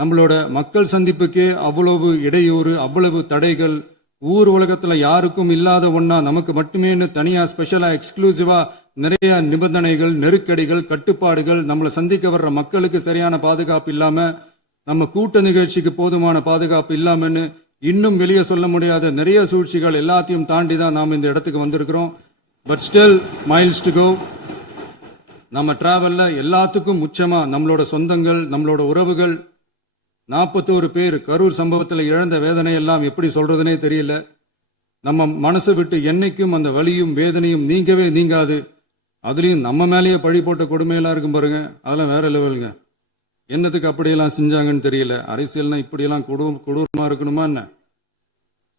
நம்மளோட மக்கள் சந்திப்புக்கே அவ்வளவு இடையூறு, அவ்வளவு தடைகள், ஊர் உலகத்துல யாருக்கும் இல்லாத ஒன்னா நமக்கு மட்டுமேன்னு தனியா ஸ்பெஷலா எக்ஸ்க்ளூசிவா நிறைய நிபந்தனைகள், நெருக்கடிகள், கட்டுப்பாடுகள், நம்மளை சந்திக்க வர்ற மக்களுக்கு சரியான பாதுகாப்பு இல்லாம, நம்ம கூட்ட நிகழ்ச்சிக்கு போதுமான பாதுகாப்பு இல்லாமன்னு இன்னும் வெளியே சொல்ல முடியாத நிறைய சூழ்ச்சிகள் எல்லாத்தையும் தாண்டி தான் நாம் இந்த இடத்துக்கு வந்திருக்கிறோம். But still miles to go. நம்ம டிராவல்ல எல்லாத்துக்கும் உச்சமா நம்மளோட சொந்தங்கள், நம்மளோட உறவுகள், 41 பேர் கரூர் சம்பவத்தில் இழந்த வேதனை எல்லாம் எப்படி சொல்றதுனே தெரியல. நம்ம மனசை விட்டு என்னைக்கும் அந்த வலியும் வேதனையும் நீங்கவே நீங்காது. அதுலயும் நம்ம மேலேயே பழி போட்ட கொடுமையெல்லாம் இருக்கும் பாருங்க, அதெல்லாம் வேற லெவலுங்க. என்னத்துக்கு அப்படியெல்லாம் செஞ்சாங்கன்னு தெரியல. அரசியல்னா இப்படியெல்லாம் கொடூரமா இருக்கணுமா என்ன?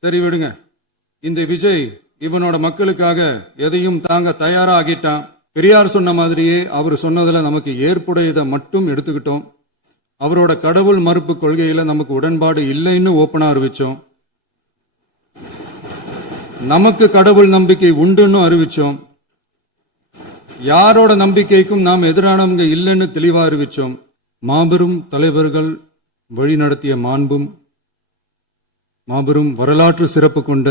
சரி விடுங்க. இந்த விஜய் இவனோட மக்களுக்காக எதையும் தாங்க தயாரா ஆகிட்டான். பெரியார் சொன்ன மாதிரியே அவர் சொன்னதுல நமக்கு ஏற்புடையதை மட்டும் எடுத்துக்கிட்டோம். அவரோட கடவுள் மறுப்பு கொள்கையில நமக்கு உடன்பாடு இல்லைன்னு ஓப்பனா அறிவிச்சோம். நமக்கு கடவுள் நம்பிக்கை உண்டுன்னு அறிவிச்சோம். யாரோட நம்பிக்கைக்கும் நாம் எதிரானவங்க இல்லைன்னு தெளிவா அறிவிச்சோம். மாபெரும் தலைவர்கள் வழிநடத்திய மாண்பும் மாபெரும் வரலாற்று சிறப்பு கொண்ட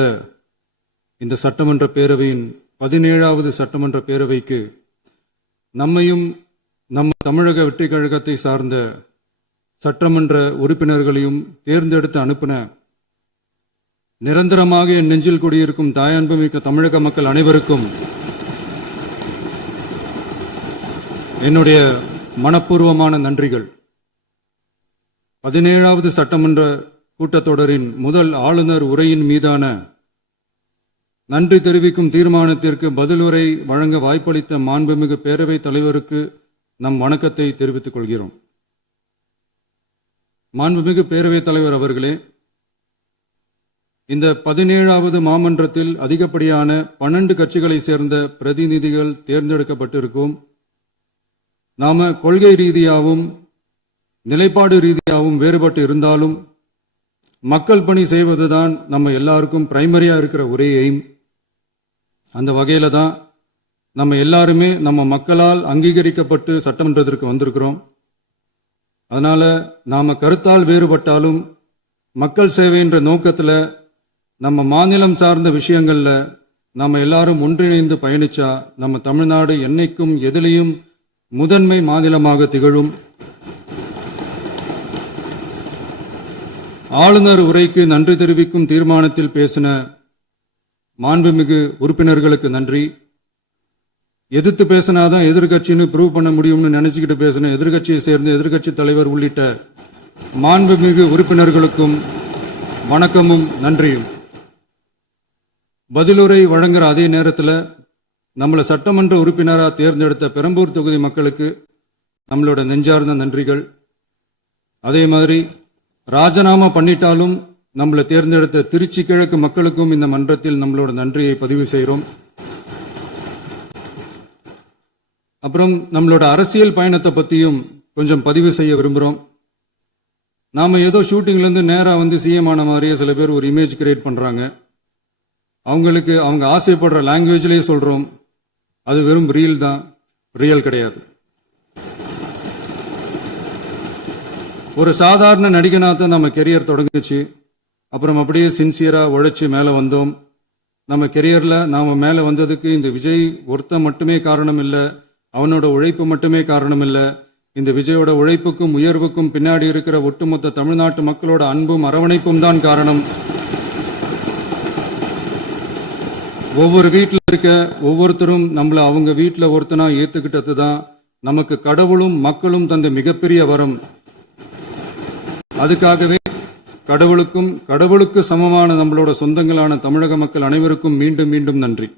இந்த சட்டமன்ற பேரவையின் 17வது சட்டமன்ற பேரவைக்கு நம்மையும் நம்ம தமிழக வெற்றி கழகத்தை சார்ந்த சட்டமன்ற உறுப்பினர்களையும் தேர்ந்தெடுத்து அனுப்பின நிரந்தரமாக என் நெஞ்சில் குடியிருக்கும் தாயன்புமிக்க தமிழக மக்கள் அனைவருக்கும் என்னுடைய மனப்பூர்வமான நன்றிகள். 17வது சட்டமன்ற கூட்டத்தொடரின் முதல் ஆளுநர் உரையின் மீதான நன்றி தெரிவிக்கும் தீர்மானத்திற்கு பதில் உரை வழங்க வாய்ப்பளித்த மாண்புமிகு பேரவைத் தலைவருக்கு நம் வணக்கத்தை தெரிவித்துக் கொள்கிறோம். மாண்புமிகு பேரவைத் தலைவர் அவர்களே, இந்த 17வது மாமன்றத்தில் அதிகப்படியான 12 கட்சிகளை சேர்ந்த பிரதிநிதிகள் தேர்ந்தெடுக்கப்பட்டிருக்கும். நாம கொள்கை ரீதியாகவும் நிலைப்பாடு ரீதியாகவும் வேறுபட்டு இருந்தாலும் மக்கள் பணி செய்வதுதான் நம்ம எல்லாருக்கும் பிரைமரியா இருக்கிற ஒரே எய்ம். அந்த வகையில தான் நம்ம எல்லாருமே நம்ம மக்களால் அங்கீகரிக்கப்பட்டு சட்டமன்றத்திற்கு வந்திருக்கிறோம். அதனால நாம கருத்தால் வேறுபட்டாலும் மக்கள் சேவை என்ற நோக்கத்துல நம்ம மாநிலம் சார்ந்த விஷயங்கள்ல நாம எல்லாரும் ஒன்றிணைந்து பயணிச்சா நம்ம தமிழ்நாடு என்னைக்கும் எதிலையும் முதன்மை மாநிலமாக திகழும். ஆளுநர் உரைக்கு நன்றி தெரிவிக்கும் தீர்மானத்தில் பேசின மாண்புமிகு உறுப்பினர்களுக்கு நன்றி. எதிர்த்து பேசினாதான் எதிர்கட்சின்னு ப்ரூவ் பண்ண முடியும்னு நினைச்சுக்கிட்டு பேசின எதிர்கட்சியை சேர்ந்த எதிர்கட்சி தலைவர் உள்ளிட்ட மாண்புமிகு உறுப்பினர்களுக்கும் வணக்கமும் நன்றியும். பதிலுரை வழங்குற அதே நேரத்தில் நம்மளை சட்டமன்ற உறுப்பினராக தேர்ந்தெடுத்த பெரம்பூர் தொகுதி மக்களுக்கு நம்மளோட நெஞ்சார்ந்த நன்றிகள். அதே மாதிரி ராஜினாமா பண்ணிட்டாலும் நம்மளை தேர்ந்தெடுத்த திருச்சி கிழக்கு மக்களுக்கும் இந்த மன்றத்தில் நம்மளோட நன்றியை பதிவு செய்கிறோம். அப்புறம் நம்மளோட அரசியல் பயணத்தை பற்றியும் கொஞ்சம் பதிவு செய்ய விரும்புகிறோம். நாம ஏதோ ஷூட்டிங்ல இருந்து நேரா வந்து சிஎம் ஆன மாதிரியே சில பேர் ஒரு இமேஜ் கிரியேட் பண்றாங்க. அவங்களுக்கு அவங்க ஆசைப்படுற லாங்குவேஜ்லேயே சொல்றோம், அது வெறும் ரீல் தான், ரியல் கிடையாது. ஒரு சாதாரண நடிகனாத்தான் நம்ம கெரியர் தொடங்குச்சு. அப்புறம் அப்படியே சின்சியரா உழைச்சி மேலே வந்தோம். நம்ம கெரியர்ல நாம மேலே வந்ததுக்கு இந்த விஜய் ஒருத்தன் மட்டுமே காரணம் இல்லை, அவனோட உழைப்பு மட்டுமே காரணம் இல்லை. இந்த விஜயோட உழைப்புக்கும் உயர்வுக்கும் பின்னாடி இருக்கிற ஒட்டுமொத்த தமிழ்நாட்டு மக்களோட அன்பும் அரவணைப்பும் தான் காரணம். ஒவ்வொரு வீட்டில் இருக்க ஒவ்வொருத்தரும் நம்மளை அவங்க வீட்டில் ஒருத்தனா ஏத்துக்கிட்டது தான் நமக்கு கடவுளும் மக்களும் தந்த மிகப்பெரிய வரம். அதுக்காகவே கடவுளுக்கு சமமான நம்மளோட சொந்தங்களான தமிழக மக்கள் அனைவருக்கும் மீண்டும் மீண்டும் நன்றி.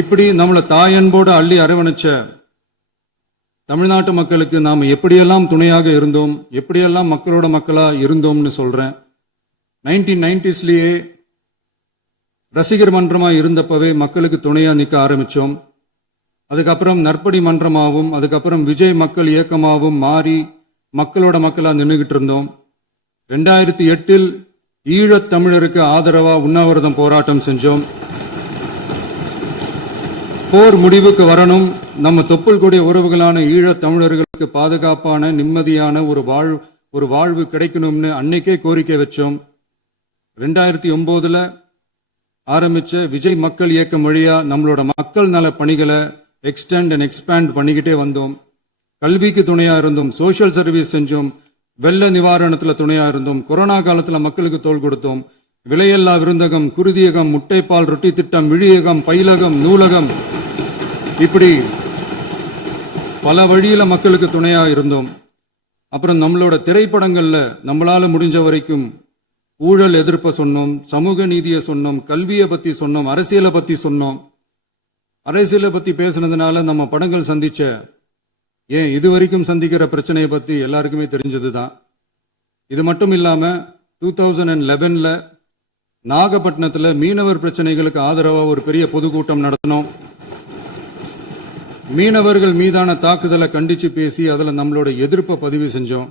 இப்படி நம்மளை தாயன்போடு அள்ளி அரவணைச்ச தமிழ்நாட்டு மக்களுக்கு நாம எப்படியெல்லாம் துணையாக இருந்தோம், எப்படியெல்லாம் மக்களோட மக்களா இருந்தோம்னு சொல்றேன். 1990ஸ்லயே ரசிகர் மன்றமா இருந்தப்பவே மக்களுக்கு துணையா நிற்க ஆரம்பிச்சோம். அதுக்கப்புறம் நற்படி மன்றமாகவும் அதுக்கப்புறம் விஜய் மக்கள் இயக்கமாகவும் மாறி மக்களோட மக்களா நின்றுகிட்டு இருந்தோம். 2008 ஈழத் தமிழருக்கு ஆதரவா உண்ணாவிரதம் போராட்டம் செஞ்சோம். போர் முடிவுக்கு வரணும். நம்ம தொப்புள் கொடிய உறவுகளான ஈழத் தமிழர்களுக்கு பாதுகாப்பான நிம்மதியான ஒரு வாழ்வு கிடைக்கணும்னு அன்னைக்கே கோரிக்கை வச்சோம். 2009 ஆரம்பிச்ச விஜய் மக்கள் இயக்கம் வழியா நம்மளோட மக்கள் நல பணிகளை எக்ஸ்டெண்ட் அண்ட் எக்ஸ்பேண்ட் பண்ணிக்கிட்டே வந்தோம். கல்விக்கு துணையா இருந்தோம், சோஷியல் சர்வீஸ் செஞ்சோம், வெள்ள நிவாரணத்துல துணையா இருந்தோம், கொரோனா காலத்துல மக்களுக்கு தோள் கொடுத்தோம். விலையில்லா விருந்தகம், குருதியகம், முட்டைப்பால் ரொட்டி திட்டம், விழியகம், பயிலகம், நூலகம், இப்படி பல வழியில மக்களுக்கு துணையா இருந்தோம். அப்புறம் நம்மளோட திரைப்படங்கள்ல நம்மளால முடிஞ்ச வரைக்கும் ஊழல் எதிர்ப்ப சொன்னோம், சமூக நீதியை சொன்னோம், கல்வியை பத்தி சொன்னோம், அரசியலை பத்தி சொன்னோம். அரசியலை பத்தி பேசுனதுனால நம்ம படங்கள் சந்திச்ச இதுவரைக்கும் சந்திக்கிற பிரச்சனையை பத்தி எல்லாருக்குமே தெரிஞ்சதுதான். இது மட்டும் இல்லாம 2011 நாகப்பட்டினத்துல மீனவர் பிரச்சனைகளுக்கு ஆதரவா ஒரு பெரிய பொதுக்கூட்டம் நடத்தினோம். மீனவர்கள் மீதான தாக்குதலை கண்டிச்சு பேசி அதுல நம்மளோட எதிர்ப்பை பதிவு செஞ்சோம்.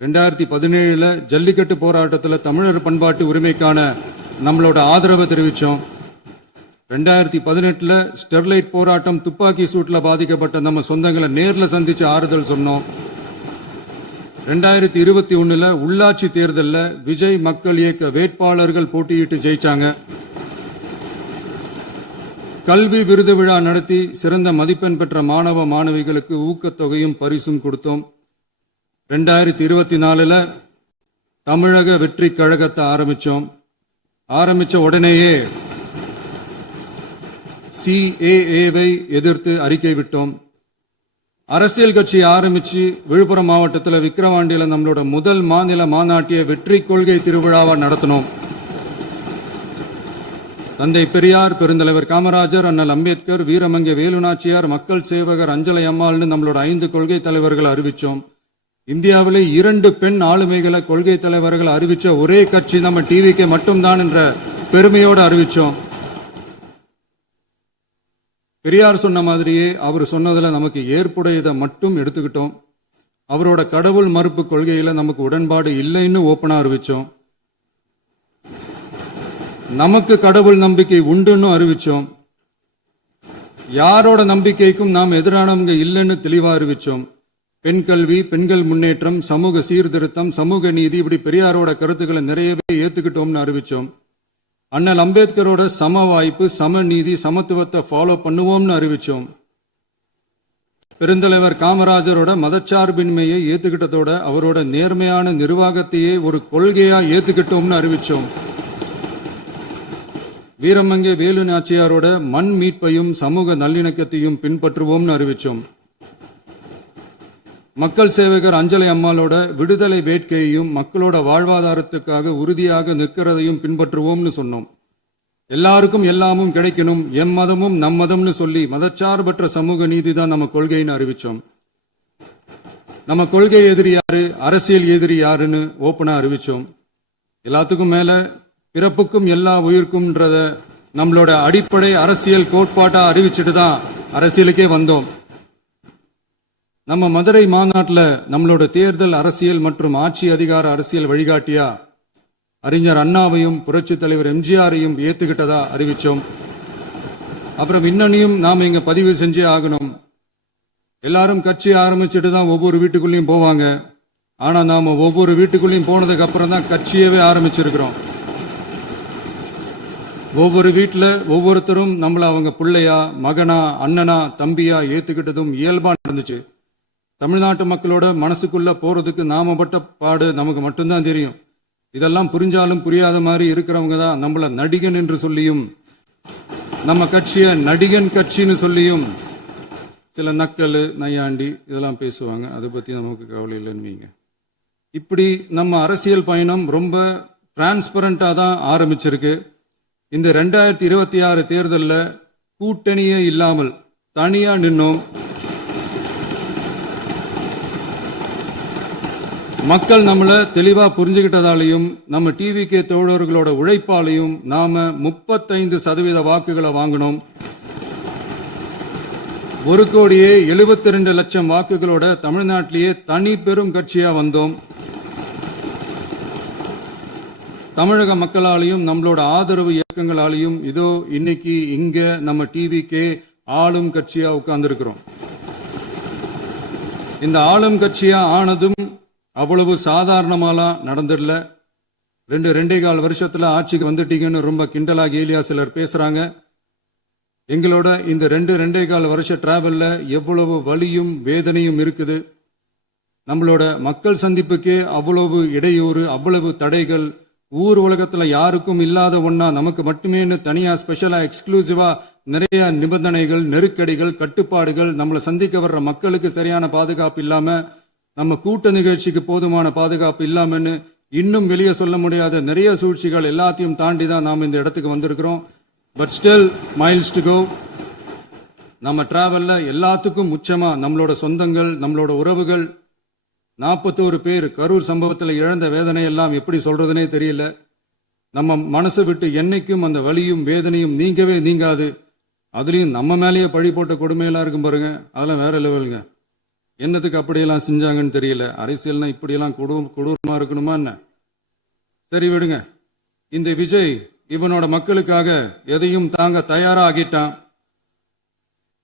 2017 ஜல்லிக்கட்டு போராட்டத்தில் தமிழர் பண்பாட்டு உரிமைக்கான நம்மளோட ஆதரவை தெரிவிச்சோம். 2018 ஸ்டெர்லைட் போராட்டம், துப்பாக்கி சூட்ல பாதிக்கப்பட்ட நம்ம சொந்தங்களை நேர்ல சந்திச்சு ஆறுதல் சொன்னோம். 2021 உள்ளாட்சி தேர்தலில் விஜய் மக்கள் இயக்க வேட்பாளர்கள் போட்டியிட்டு ஜெயிச்சாங்க. கல்வி விருது விழா நடத்தி சிறந்த மதிப்பெண் பெற்ற மாணவ மாணவிகளுக்கு ஊக்கத்தொகையும் பரிசும் கொடுத்தோம். 2024 தமிழக வெற்றி கழகத்தை ஆரம்பிச்ச உடனேயே CAA-வை எதிர்த்து அறிக்கை விட்டோம். அரசியல் கட்சி ஆரம்பிச்சு விழுப்புரம் மாவட்டத்தில் விக்கிரவாண்டியில நம்மளோட முதல் மாநில மாநாட்டிய வெற்றி கொள்கை திருவிழாவை நடத்தினோம். தந்தை பெரியார், பெருந்தலைவர் காமராஜர், அண்ணல் அம்பேத்கர், வீரமங்கை வேலுநாச்சியார், மக்கள் சேவகர் அஞ்சலை அம்மாள்னு நம்மளோட 5 கொள்கை தலைவர்களை அறிவிச்சோம். இந்தியாவிலே 2 பெண் ஆளுமைகளை கொள்கை தலைவர்கள் அறிவிச்ச ஒரே கட்சி நம்ம டிவிக்கு மட்டும்தான் என்ற பெருமையோடு அறிவிச்சோம். பெரியார் சொன்ன மாதிரியே அவர் சொன்னதுல நமக்கு ஏற்புடையதை மட்டும் எடுத்துக்கிட்டோம். அவரோட கடவுள் மறுப்பு கொள்கையில நமக்கு உடன்பாடு இல்லைன்னு ஓப்பனா அறிவிச்சோம். நமக்கு கடவுள் நம்பிக்கை உண்டுன்னு அறிவிச்சோம். யாரோட நம்பிக்கைக்கும் நாம் எதிரானவங்க இல்லைன்னு தெளிவா அறிவிச்சோம். பெண் கல்வி, பெண்கள் முன்னேற்றம், சமூக சீர்திருத்தம், சமூக நீதி, இப்படி பெரியாரோட கருத்துக்களை நிறையவே ஏத்துக்கிட்டோம்னு அறிவிச்சோம். அண்ணல் அம்பேத்கரோட சம வாய்ப்பு, சம நீதி, சமத்துவத்தை ஃபாலோ பண்ணுவோம்னு அறிவிச்சோம். பெருந்தலைவர் காமராஜரோட மதச்சார்பின்மையை ஏத்துக்கிட்டதோட அவரோட நேர்மையான நிர்வாகத்தையே ஒரு கொள்கையா ஏத்துக்கிட்டோம்னு அறிவிச்சோம். வீரமங்கை வேலு நாச்சியாரோட மண் மீட்பையும் சமூக நல்லிணக்கத்தையும் பின்பற்றுவோம்னு அறிவிச்சோம். மக்கள் சேவகர் அஞ்சலை அம்மாளோட விடுதலை வேட்கையையும் மக்களோட வாழ்வாதாரத்துக்காக உறுதியாக நிற்கிறதையும் பின்பற்றுவோம்னு சொன்னோம். எல்லாருக்கும் எல்லாமும் கிடைக்கணும், எம் மதமும் நம் மதம்னு சொல்லி மதச்சார்பற்ற சமூக நீதி தான் நம்ம கொள்கைன்னு அறிவிச்சோம். நம்ம கொள்கை எதிரி யாரு, அரசியல் எதிரி யாருன்னு ஓப்பனா அறிவிச்சோம். எல்லாத்துக்கும் மேல பிறப்புக்கும் எல்லா உயிர்க்கும்ன்றத நம்மளோட அடிப்படை அரசியல் கோட்பாட்டா அறிவிச்சுட்டு தான் அரசியலுக்கே வந்தோம். நம்ம மதுரை மாநாட்டில் நம்மளோட தேர்தல் அரசியல் மற்றும் ஆட்சி அதிகார அரசியல் வழிகாட்டியா அறிஞர் அண்ணாவையும் புரட்சி தலைவர் எம்ஜிஆரையும் ஏத்துக்கிட்டதா அறிவிச்சோம். அப்புறம் இன்னனையும் நாம இங்க பதிவு செஞ்சே ஆகணும். எல்லாரும் கட்சி ஆரம்பிச்சுட்டு தான் ஒவ்வொரு வீட்டுக்குள்ளேயும் போவாங்க. ஆனா நாம ஒவ்வொரு வீட்டுக்குள்ளேயும் போனதுக்கு அப்புறம் தான் கட்சியவே ஆரம்பிச்சிருக்கிறோம். ஒவ்வொரு வீட்டுல ஒவ்வொருத்தரும் நம்மள அவங்க பிள்ளையா, மகனா, அண்ணனா, தம்பியா ஏத்துக்கிட்டதும் இயல்பா நடந்துச்சு. தமிழ்நாட்டு மக்களோட மனசுக்குள்ள போறதுக்கு நாம பட்ட பாடு நமக்கு மட்டும்தான் தெரியும். இதெல்லாம் புரிஞ்சாலும் புரியாத மாதிரி இருக்கிறவங்க தான் நம்மள நடிகன் என்று சொல்லியும், நம்ம கட்சிய நடிகன் கட்சின்னு சொல்லியும் சில நக்கல், நையாண்டி இதெல்லாம் பேசுவாங்க. அதை பத்தி நமக்கு கவலை இல்லைன்னு வைங்க. இப்படி நம்ம அரசியல் பயணம் ரொம்ப டிரான்ஸ்பரண்டா தான் ஆரம்பிச்சிருக்கு. இந்த 2026 தேர்தலில் கூட்டணியே இல்லாமல் தனியா நின்னோம். மக்கள் நம்மள தெளிவா புரிஞ்சுக்கிட்டதாலையும் நம்ம டிவிகே தோழர்களோட உழைப்பாலையும் நாம 35% வாக்குகளை வாங்கினோம். 1,72,00,000 வாக்குகளோட தமிழ்நாட்டிலேயே தனி பெரும் கட்சியா வந்தோம். தமிழக மக்களாலையும் நம்மளோட ஆதரவு இயக்கங்களாலையும் இதோ இன்னைக்கு இங்க நம்ம டிவிக்கே ஆளும் கட்சியா உட்கார்ந்துருக்கிறோம். இந்த ஆளும் கட்சியா ஆனதும் அவ்வளவு சாதாரணமாலாம் நடந்துடல. 2.25 வருஷத்துல ஆட்சிக்கு வந்துட்டீங்கன்னு ரொம்ப கிண்டலா கேலியா சிலர் பேசுறாங்க. எங்களோட இந்த 2.25 வருஷ டிராவல்ல எவ்வளவு வலியும் வேதனையும் இருக்குது. நம்மளோட மக்கள் சந்திப்புக்கே அவ்வளவு இடையூறு, அவ்வளவு தடைகள், ஊர் உலகத்துல யாருக்கும் இல்லாத ஒன்னா நமக்கு மட்டுமேன்னு தனியா ஸ்பெஷலா எக்ஸ்க்ளூசிவா நிறைய நிபந்தனைகள், நெருக்கடிகள், கட்டுப்பாடுகள், நம்மளை சந்திக்க வர்ற மக்களுக்கு சரியான பாதுகாப்பு இல்லாம, நம்ம கூட்ட நிகழ்ச்சிக்கு போதுமான பாதுகாப்பு இல்லாமன்னு இன்னும் வெளியே சொல்ல முடியாத நிறைய சூழ்ச்சிகள் எல்லாத்தையும் தாண்டி தான் நாம் இந்த இடத்துக்கு வந்திருக்கிறோம். But still miles to go. நம்ம டிராவல்ல எல்லாத்துக்கும் உச்சமா நம்மளோட சொந்தங்கள், நம்மளோட உறவுகள், 41 பேர் கரூர் சம்பவத்தில் இழந்த வேதனை எல்லாம் எப்படி சொல்றதுனே தெரியல. நம்ம மனசை விட்டு என்னைக்கும் அந்த வலியும் வேதனையும் நீங்கவே நீங்காது. அதுலயும் நம்ம மேலேயே பழி போட்ட கொடுமையெல்லாம் இருக்கும் பாருங்க, அதெல்லாம் வேற லெவலுங்க. என்னத்துக்கு அப்படியெல்லாம் செஞ்சாங்கன்னு தெரியல. அரசியல்னா இப்படியெல்லாம் கொடூரமா இருக்கணுமா என்ன? சரி விடுங்க. இந்த விஜய் இவனோட மக்களுக்காக எதையும் தாங்க தயாராகிட்டான்.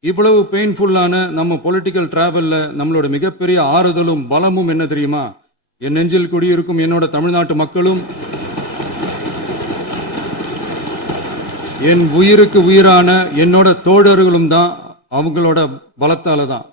இவ்வளவு பெயின்ஃபுல்லான நம்ம பொலிட்டிக்கல் டிராவல்ல நம்மளோட மிகப்பெரிய ஆறுதலும் பலமும் என்ன தெரியுமா? என் நெஞ்சில் குடியிருக்கும் என்னோட தமிழ்நாட்டு மக்களும், என் உயிருக்கு உயிரான என்னோட தோழர்களும் தான். அவங்களோட பலத்தால தான்.